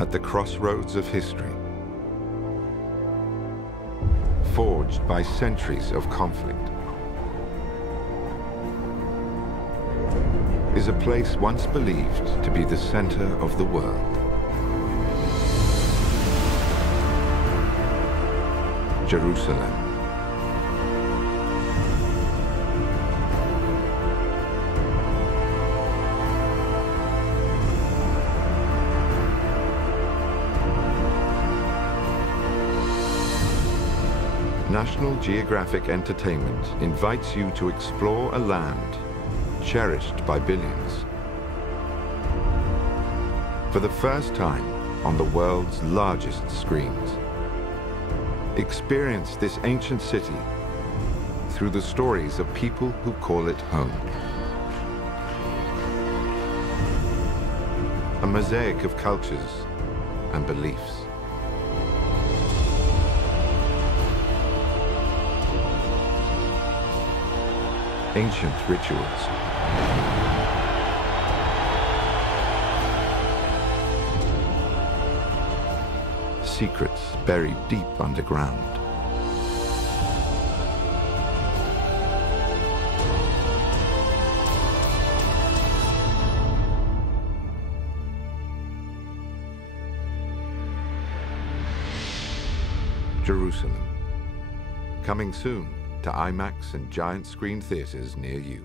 at the crossroads of history, forged by centuries of conflict, is a place once believed to be the center of the world. Jerusalem. National Geographic Entertainment invites you to explore a land cherished by billions. For the first time on the world's largest screens. Experience this ancient city through the stories of people who call it home. A mosaic of cultures and beliefs. Ancient rituals. Secrets buried deep underground. Jerusalem. Coming soon to IMAX and giant screen theaters near you.